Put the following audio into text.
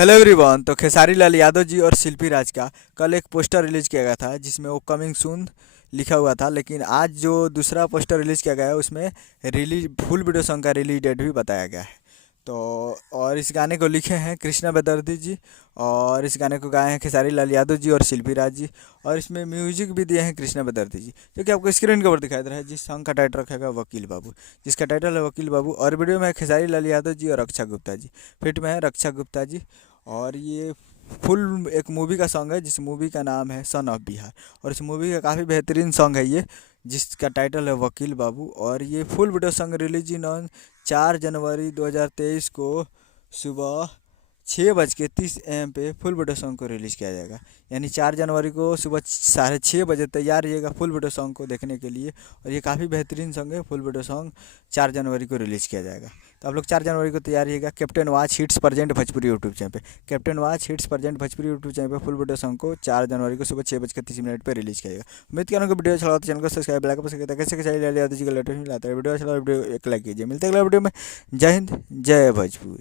Hello everyone. तो खेसारी लाल यादव जी और शिल्पी राज का कल एक पोस्टर रिलीज किया गया था जिसमें वो कमिंग सून लिखा हुआ था, लेकिन आज जो दूसरा पोस्टर रिलीज किया गया है उसमें रिलीज फुल वीडियो सॉन्ग का रिलीज डेट भी बताया गया है। तो और इस गाने को लिखे हैं कृष्णा बेदर्जी जी, और इस गाने को गाए हैं खेसारी लाल यादव जी और शिल्पी राज जी, और इसमें म्यूजिक भी दिए हैं कृष्णा बेदर्जी जी, जो कि आपको स्क्रीन के ऊपर दिखाई दे रहा है। जिस सॉन्ग का टाइटल रखा गया वकील बाबू, जिसका टाइटल है वकील बाबू, और वीडियो में है खेसारी लाल यादव जी और रक्षा गुप्ता जी, फिट में है रक्षा गुप्ता जी। और ये फुल एक मूवी का सॉन्ग है जिस मूवी का नाम है सन ऑफ बिहार, और इस मूवी का काफ़ी बेहतरीन सॉन्ग है ये, जिसका टाइटल है वकील बाबू। और ये full video song release in on 4 जनवरी 2023 को सुबह 6:30 AM पे फुल वीडियो सॉन्ग को रिलीज़ किया जाएगा। यानी 4 जनवरी को सुबह 6:30 तैयार रहिएगा फुल वीडियो सॉन्ग को देखने के लिए। और ये काफ़ी बेहतरीन सॉन्ग है। फुल वीडियो सॉन्ग 4 जनवरी को रिलीज़ किया जाएगा, तो आप लोग 4 जनवरी को तैयार रहिएगा। Captain watch hits present Bhojpuri YouTube channel पे, captain watch hits present Bhojpuri YouTube channel पे फुल वीडियो सॉन्ग को 4 जनवरी को सुबह 6:30 पर रिलीज़ किया जाएगा। उम्मीद करूँगा वीडियो अच्छा लगा तो चैनल को सब्सक्राइब लाइक कर सकते हैं। कैसे कैसे यादव जी का लेटेस्ट मिलाता है वीडियो अच्छा लगा वीडियो एक लाइक कीजिए। मिलते हैं अगला वीडियो में। जय हिंद, जय भोजपुर।